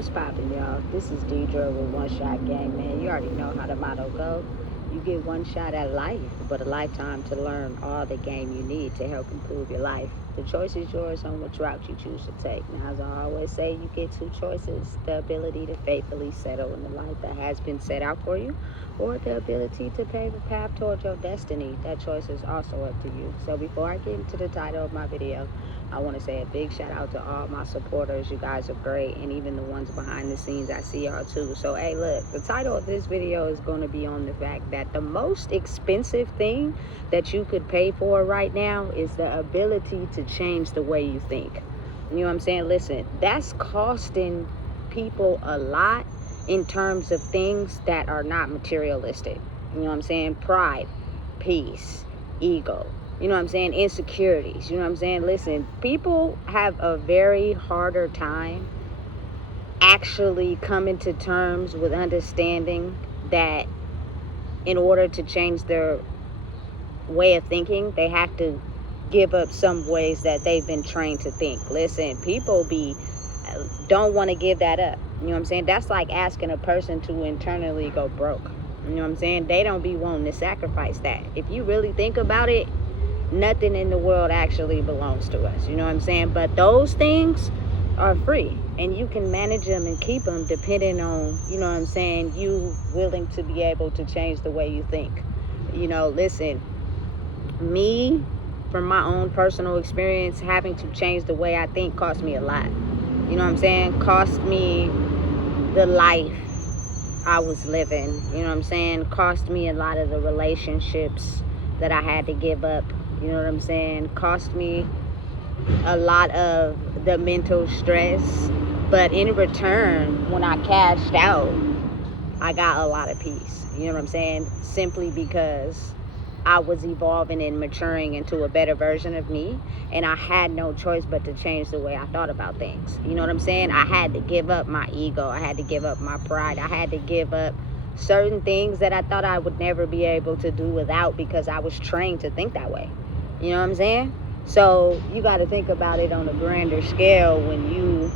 What's poppin', y'all? This is Deidre with One Shot Game, man. You already know how the motto go. You get one shot at life, but a lifetime to learn all the game you need to help improve your life. The choice is yours on which route you choose to take. Now, as I always say, you get two choices: the ability to faithfully settle in the life that has been set out for you, or the ability to pave a path towards your destiny. That choice is also up to you. So before I get into the title of my video, I want to say a big shout out to all my supporters. You guys are great, and even the ones behind the scenes, I see y'all too. So hey, look, the title of this video is going to be on the fact that the most expensive thing that you could pay for right now is the ability to change the way you think. You know what I'm saying? Listen, that's costing people a lot in terms of things that are not materialistic. You know what I'm saying? Pride, peace, ego. You know what I'm saying? Insecurities. You know what I'm saying? Listen, people have a very harder time actually coming to terms with understanding that in order to change their way of thinking, they have to give up some ways that they've been trained to think. Listen, people don't want to give that up. You know what I'm saying? That's like asking a person to internally go broke. You know what I'm saying? They don't be wanting to sacrifice that. If you really think about it, nothing in the world actually belongs to us. You know what I'm saying? But those things are free, and you can manage them and keep them depending on, you know what I'm saying, you willing to be able to change the way you think. You know, listen, me, from my own personal experience, having to change the way I think cost me a lot. You know what I'm saying? Cost me the life I was living. You know what I'm saying? Cost me a lot of the relationships that I had to give up. You know what I'm saying? Cost me a lot of the mental stress. But in return, when I cashed out, I got a lot of peace. You know what I'm saying? Simply because I was evolving and maturing into a better version of me, and I had no choice but to change the way I thought about things. You know what I'm saying? I had to give up my ego. I had to give up my pride. I had to give up certain things that I thought I would never be able to do without, because I was trained to think that way. You know what I'm saying? So you got to think about it on a grander scale when you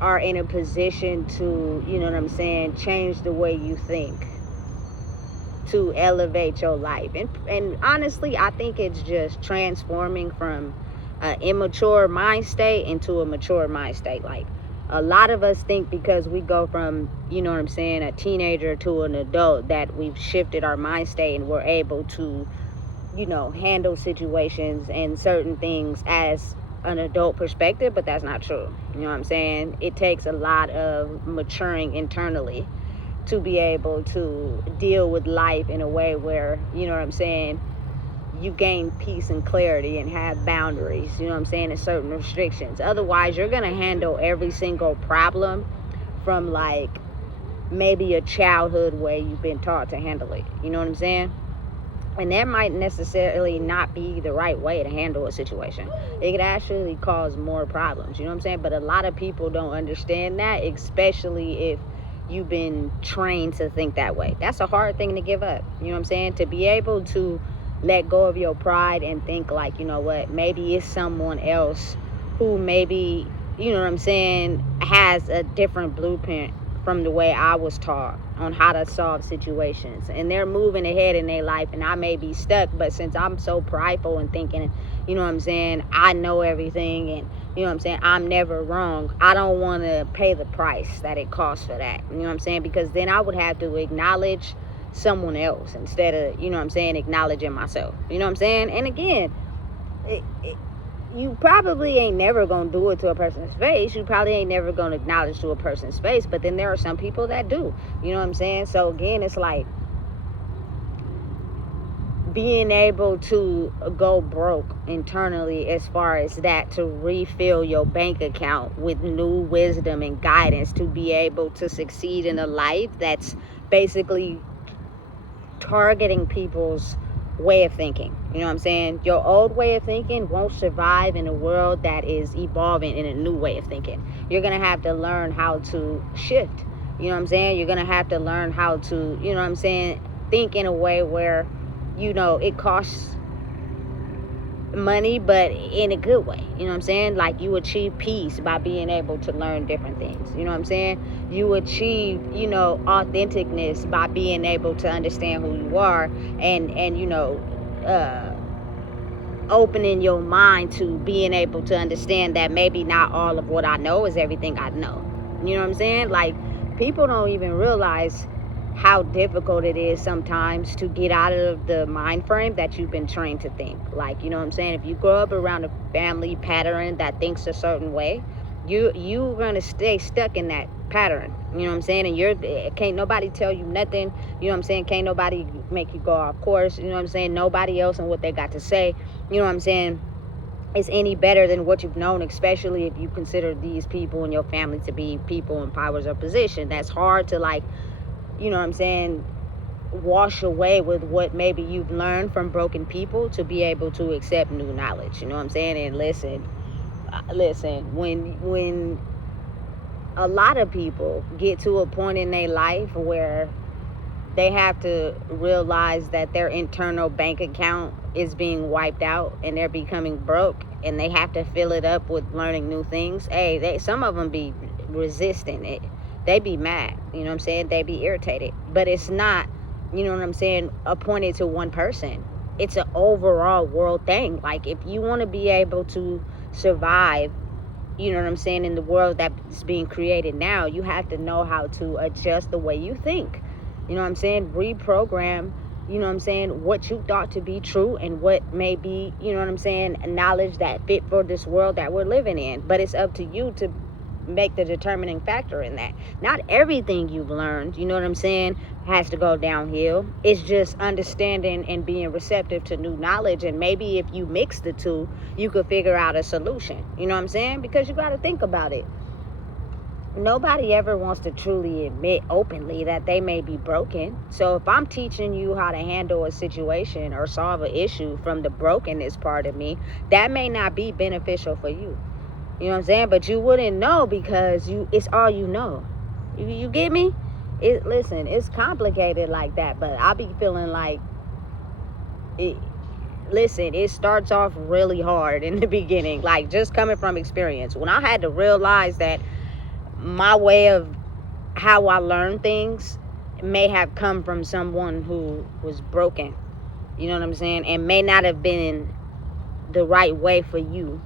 are in a position to, you know what I'm saying, change the way you think to elevate your life. And honestly, I think it's just transforming from an immature mind state into a mature mind state. Like, a lot of us think because we go from, you know what I'm saying, a teenager to an adult, that we've shifted our mind state and we're able to, you know, handle situations and certain things as an adult perspective, but that's not true. You know what I'm saying? It takes a lot of maturing internally to be able to deal with life in a way where, you know what I'm saying, you gain peace and clarity and have boundaries, you know what I'm saying, and certain restrictions. Otherwise, you're going to handle every single problem from like maybe a childhood way you've been taught to handle it. You know what I'm saying? And that might necessarily not be the right way to handle a situation. It could actually cause more problems, you know what I'm saying? But a lot of people don't understand that, especially if you've been trained to think that way. That's a hard thing to give up, you know what I'm saying? To be able to let go of your pride and think like, you know what, maybe it's someone else who maybe, you know what I'm saying, has a different blueprint from the way I was taught on how to solve situations, and they're moving ahead in their life, and I may be stuck. But since I'm so prideful and thinking, you know what I'm saying, I know everything, and you know what I'm saying, I'm never wrong, I don't want to pay the price that it costs for that. You know what I'm saying? Because then I would have to acknowledge someone else instead of, you know what I'm saying, acknowledging myself. You know what I'm saying? And again, you probably ain't never gonna do it to a person's face. You probably ain't never gonna acknowledge to a person's face. But then there are some people that do. You know what I'm saying? So again, it's like being able to go broke internally as far as that, to refill your bank account with new wisdom and guidance to be able to succeed in a life that's basically targeting people's way of thinking. You know what I'm saying? Your old way of thinking won't survive in a world that is evolving in a new way of thinking. You're going to have to learn how to shift. You know what I'm saying? You're going to have to learn how to, you know what I'm saying, think in a way where, you know, it costs money, but in a good way. You know what I'm saying? Like, you achieve peace by being able to learn different things. You know what I'm saying? You achieve, authenticness by being able to understand who you are, and uh opening your mind to being able to understand that maybe not all of what I know is everything I know. You know what I'm saying? Like, people don't even realize how difficult it is sometimes to get out of the mind frame that you've been trained to think. Like, you know what I'm saying? If you grow up around a family pattern that thinks a certain way, you're gonna stay stuck in that pattern. You know what I'm saying? And can't nobody tell you nothing. You know what I'm saying? Can't nobody make you go off course. You know what I'm saying? Nobody else and what they got to say, you know what I'm saying, is any better than what you've known, especially if you consider these people in your family to be people in powers of position. That's hard to, like, you know what I'm saying, wash away with what maybe you've learned from broken people to be able to accept new knowledge. You know what I'm saying? And listen, when a lot of people get to a point in their life where they have to realize that their internal bank account is being wiped out and they're becoming broke, and they have to fill it up with learning new things. Some of them be resisting it. They be mad, you know what I'm saying? They be irritated. But it's not, you know what I'm saying, appointed to one person. It's an overall world thing. Like, if you want to be able to survive, you know what I'm saying, in the world that's being created now, you have to know how to adjust the way you think. You know what I'm saying? Reprogram, you know what I'm saying, what you thought to be true and what may be, you know what I'm saying, knowledge that fit for this world that we're living in. But it's up to you to make the determining factor in that. Not everything you've learned, you know what I'm saying, has to go downhill. It's just understanding and being receptive to new knowledge, and maybe if you mix the two, you could figure out a solution. You know what I'm saying? Because you got to think about it. Nobody ever wants to truly admit openly that they may be broken. So if I'm teaching you how to handle a situation or solve an issue from the brokenness part of me, that may not be beneficial for you. You know what I'm saying? But you wouldn't know because it's all you know. You get me? Listen, it's complicated like that, but I be feeling like it. Listen, it starts off really hard in the beginning, like just coming from experience. When I had to realize that my way of how I learn things may have come from someone who was broken, you know what I'm saying, and may not have been the right way for you,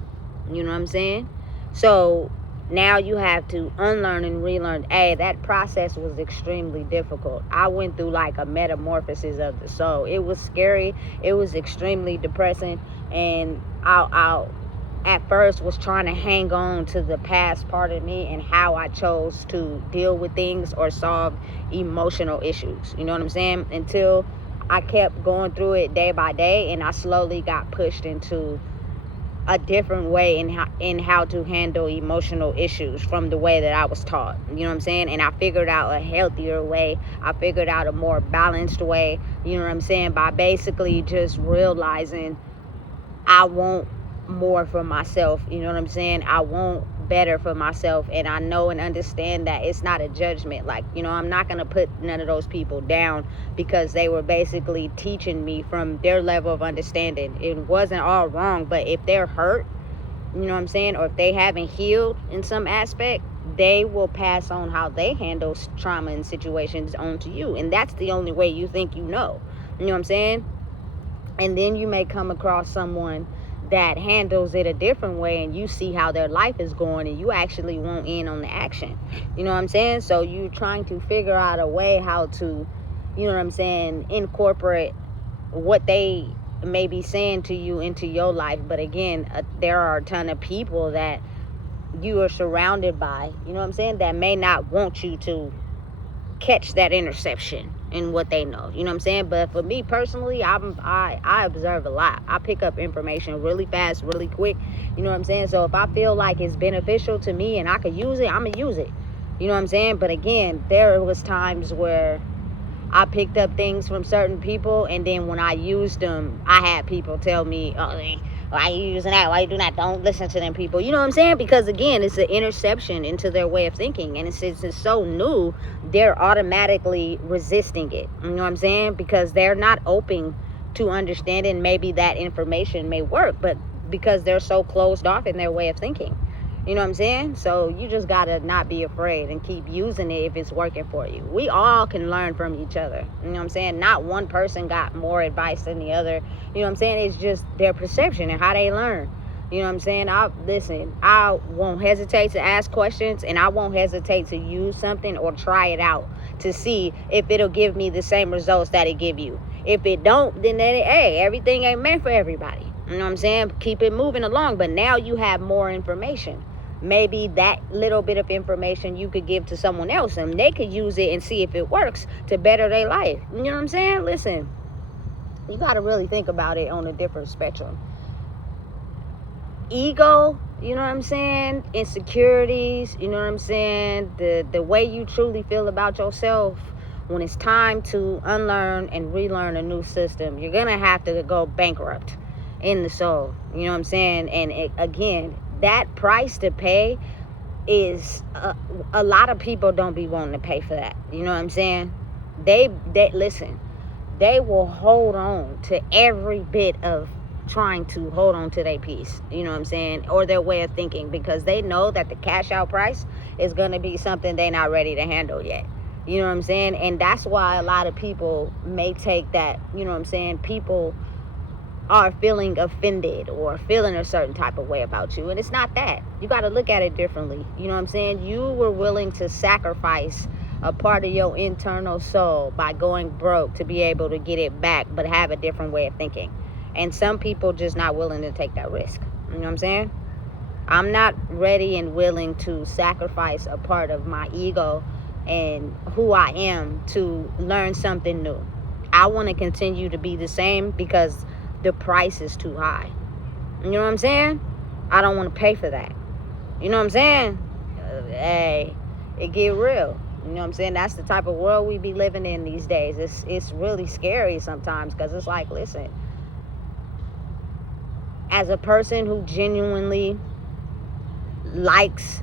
you know what I'm saying? So now you have to unlearn and relearn. That process was extremely difficult. I went through like a metamorphosis of the soul. It was scary. It was extremely depressing, and I at first was trying to hang on to the past part of me and how I chose to deal with things or solve emotional issues. You know what I'm saying? Until I kept going through it day by day, and I slowly got pushed into a different way in how to handle emotional issues from the way that I was taught. You know what I'm saying? And I figured out a healthier way. I figured out a more balanced way. You know what I'm saying? By basically just realizing I want more for myself. You know what I'm saying? I want better for myself, and I know and understand that it's not a judgment. Like, you know, I'm not gonna put none of those people down because they were basically teaching me from their level of understanding. It wasn't all wrong, but if they're hurt, you know what I'm saying, or if they haven't healed in some aspect, they will pass on how they handle trauma and situations on to you, and that's the only way you think you know. You know what I'm saying? And then you may come across someone that handles it a different way, and you see how their life is going, and you actually want in on the action. You know what I'm saying? So you're trying to figure out a way how to, you know what I'm saying, incorporate what they may be saying to you into your life. But again, there are a ton of people that you are surrounded by, you know what I'm saying, that may not want you to catch that interception in what they know. You know what I'm saying? But for me personally, I observe a lot. I pick up information really fast, really quick. You know what I'm saying? So if I feel like it's beneficial to me and I could use it, I'm gonna use it. You know what I'm saying? But again, there was times where I picked up things from certain people, and then when I used them, I had people tell me, "Oh, why are you using that? Why you doing that? Don't listen to them people." You know what I'm saying? Because again, it's an interception into their way of thinking, and it's so new, they're automatically resisting it. You know what I'm saying? Because they're not open to understanding maybe that information may work, but because they're so closed off in their way of thinking. You know what I'm saying? So you just gotta not be afraid and keep using it if it's working for you. We all can learn from each other. You know what I'm saying? Not one person got more advice than the other. You know what I'm saying? It's just their perception and how they learn. You know what I'm saying? I won't hesitate to ask questions, and I won't hesitate to use something or try it out to see if it'll give me the same results that it give you. If it don't, then hey, everything ain't meant for everybody. You know what I'm saying? Keep it moving along. But now you have more information. Maybe that little bit of information you could give to someone else, and they could use it and see if it works to better their life. You know what I'm saying? Listen, you got to really think about it on a different spectrum. Ego, you know what I'm saying? Insecurities, you know what I'm saying? The way you truly feel about yourself, when it's time to unlearn and relearn a new system, you're going to have to go bankrupt in the soul. You know what I'm saying? And again, that price to pay is a lot of people don't be wanting to pay for that. You know what I'm saying? They listen, they will hold on to every bit of trying to hold on to their piece, you know what I'm saying, or their way of thinking, because they know that the cash out price is going to be something they're not ready to handle yet. You know what I'm saying? And that's why a lot of people may take that, you know what I'm saying, people are feeling offended or feeling a certain type of way about you. And it's not that. You got to look at it differently. You know what I'm saying? You were willing to sacrifice a part of your internal soul by going broke to be able to get it back, but have a different way of thinking. And some people just not willing to take that risk. You know what I'm saying? I'm not ready and willing to sacrifice a part of my ego and who I am to learn something new. I want to continue to be the same because the price is too high. You know what I'm saying? I don't want to pay for that. You know what I'm saying? Hey, it get real. You know what I'm saying? That's the type of world we be living in these days. It's really scary sometimes, because it's like, listen, as a person who genuinely likes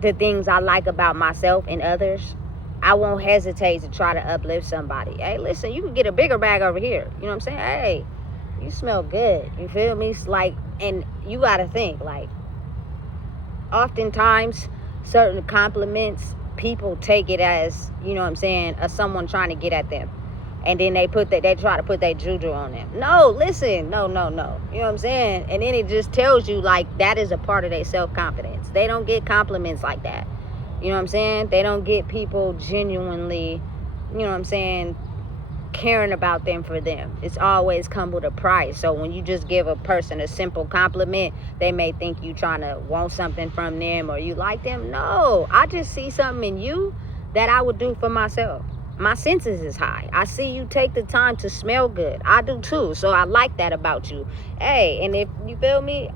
the things I like about myself and others, I won't hesitate to try to uplift somebody. Hey, listen, you can get a bigger bag over here. You know what I'm saying? Hey, you smell good. You feel me? It's like, and you got to think, like, oftentimes certain compliments, people take it as, you know what I'm saying, as someone trying to get at them. And then they try to put that juju on them. No, listen, no. You know what I'm saying? And then it just tells you, like, that is a part of their self-confidence. They don't get compliments like that. You know what I'm saying? They don't get people genuinely, you know what I'm saying, caring about them for them. It's always come with a price. So when you just give a person a simple compliment, they may think you trying to want something from them or you like them. No, I just see something in you that I would do for myself. My senses is high. I see you take the time to smell good. I do too. So I like that about you. Hey, and if you feel me,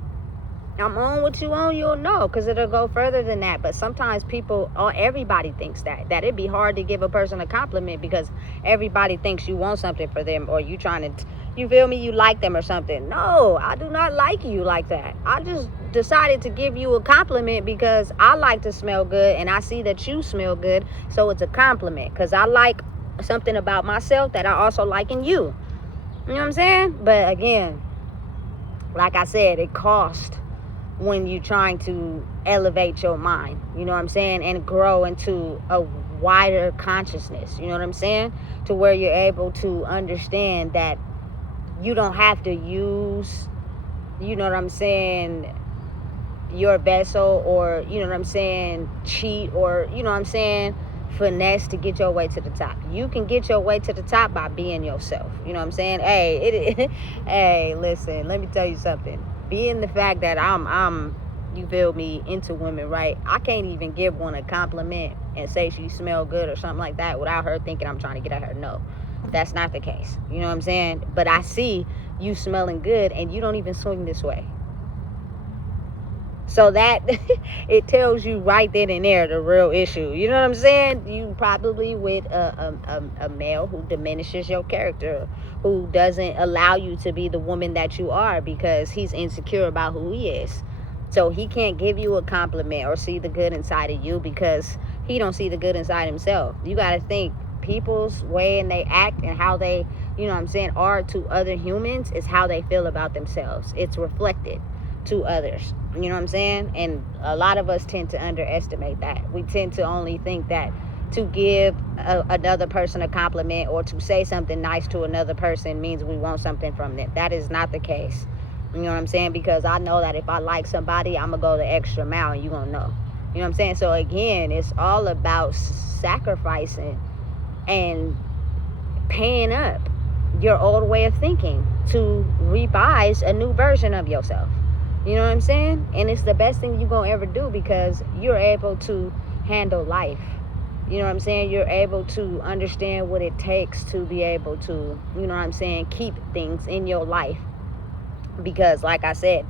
I'm on what you on, you'll know, because it'll go further than that. But sometimes people, or everybody thinks that it'd be hard to give a person a compliment because everybody thinks you want something for them, or you trying to, you feel me, you like them or something. No, I do not like you like that. I just decided to give you a compliment because I like to smell good and I see that you smell good, so it's a compliment because I like something about myself that I also like in you. You know what I'm saying? But again, like I said, it costs when you're trying to elevate your mind, you know what I'm saying, and grow into a wider consciousness, you know what I'm saying, to where you're able to understand that you don't have to use, you know what I'm saying, your vessel, or, you know what I'm saying, cheat, or, you know what I'm saying, finesse to get your way to the top. You can get your way to the top by being yourself. You know what I'm saying? Hey, hey, listen, let me tell you something. Being the fact that I'm you feel me, into women, right? I can't even give one a compliment and say she smell good or something like that without her thinking I'm trying to get at her. No, that's not the case. You know what I'm saying? But I see you smelling good and you don't even swing this way. So that it tells you right then and there the real issue. You know what I'm saying? You probably with a male who diminishes your character, who doesn't allow you to be the woman that you are because he's insecure about who he is. So he can't give you a compliment or see the good inside of you because he don't see the good inside himself. You got to think, people's way and they act and how they you know what I'm saying, are to other humans is how they feel about themselves. It's reflected to others. You know what I'm saying? And a lot of us tend to underestimate that. We tend to only think that to give another person a compliment or to say something nice to another person means we want something from them. That is not the case. You know what I'm saying? Because I know that if I like somebody, I'm going to go the extra mile and you're going to know. You know what I'm saying? So again, it's all about sacrificing and paying up your old way of thinking to revise a new version of yourself. You know what I'm saying? And it's the best thing you're going to ever do because you're able to handle life. You know what I'm saying? You're able to understand what it takes to be able to, you know what I'm saying, keep things in your life. Because like I said,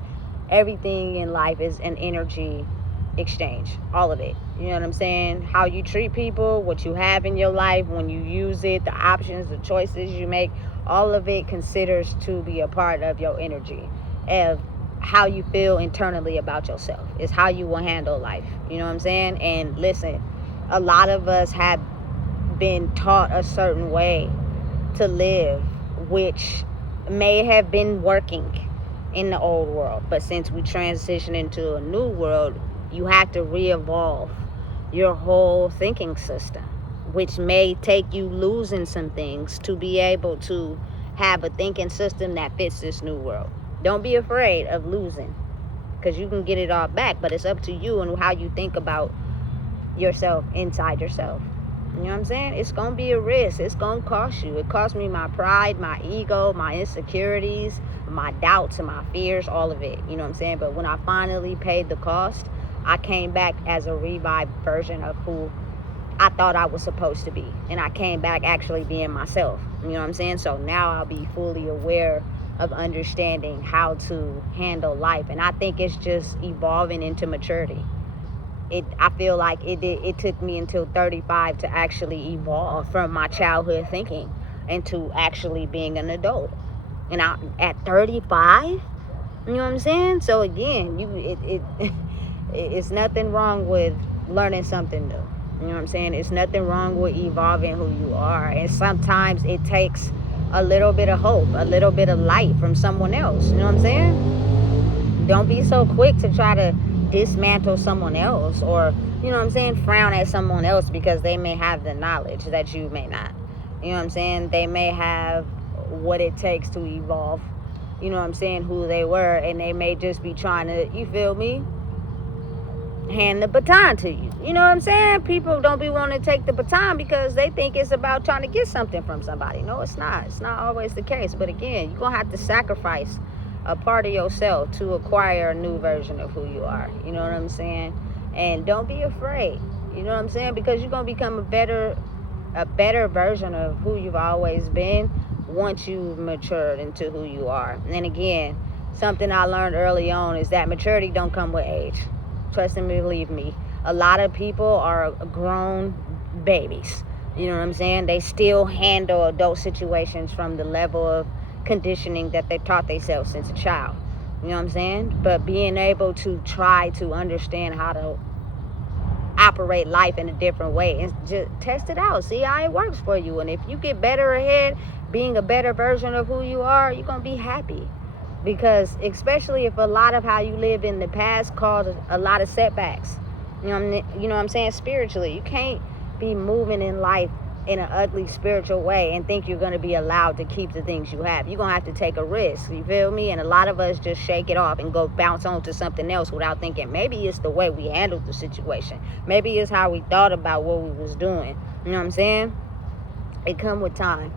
everything in life is an energy exchange. All of it. You know what I'm saying? How you treat people, what you have in your life, when you use it, the options, the choices you make, all of it considers to be a part of your energy. Of how you feel internally about yourself. It's how you will handle life. You know what I'm saying? And listen, a lot of us have been taught a certain way to live, which may have been working in the old world. But since we transition into a new world, you have to re-evolve your whole thinking system, which may take you losing some things to be able to have a thinking system that fits this new world. Don't be afraid of losing, because you can get it all back, but it's up to you and how you think about yourself inside yourself. You know what I'm saying? It's going to be a risk. It's going to cost you. It cost me my pride, my ego, my insecurities, my doubts and my fears, all of it. You know what I'm saying? But when I finally paid the cost, I came back as a revived version of who I thought I was supposed to be. And I came back actually being myself. You know what I'm saying? So now I'll be fully aware of understanding how to handle life. And I think it's just evolving into maturity. I feel like it took me until 35 to actually evolve from my childhood thinking into actually being an adult. And at 35, you know what I'm saying? So again, it's nothing wrong with learning something new. You know what I'm saying? It's nothing wrong with evolving who you are. And sometimes it takes a little bit of hope, a little bit of light from someone else. You know what I'm saying? Don't be so quick to try to dismantle someone else, or, you know what I'm saying, frown at someone else because they may have the knowledge that you may not. You know what I'm saying? They may have what it takes to evolve, you know what I'm saying, who they were, and they may just be trying to, you feel me, hand the baton to you. You know what I'm saying? People don't be wanting to take the baton because they think it's about trying to get something from somebody. No, it's not. It's not always the case. But again, you're going to have to sacrifice a part of yourself to acquire a new version of who you are. You know what I'm saying? And don't be afraid. You know what I'm saying? Because you're going to become a better version of who you've always been once you've matured into who you are. And again, something I learned early on is that maturity don't come with age. Trust and believe me. A lot of people are grown babies. You know what I'm saying? They still handle adult situations from the level of conditioning that they taught themselves since a child. You know what I'm saying? But being able to try to understand how to operate life in a different way and just test it out, see how it works for you. And if you get better ahead, being a better version of who you are, you're gonna be happy. Because especially if a lot of how you lived in the past caused a lot of setbacks, you know what I'm saying, spiritually. You can't be moving in life in an ugly spiritual way and think you're going to be allowed to keep the things you have. You're going to have to take a risk, you feel me? And a lot of us just shake it off and go bounce on to something else without thinking maybe it's the way we handled the situation, maybe it's how we thought about what we was doing. You know what I'm saying? It come with time,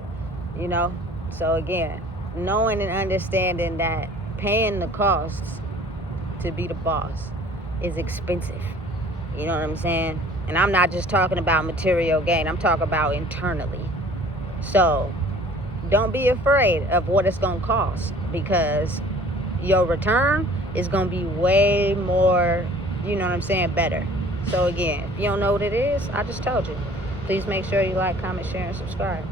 you know. So again, knowing and understanding that paying the costs to be the boss is expensive. You know what I'm saying? And I'm not just talking about material gain. I'm talking about internally. So don't be afraid of what it's going to cost, because your return is going to be way more, you know what I'm saying, better. So again, if you don't know what it is, I just told you. Please make sure you like, comment, share, and subscribe.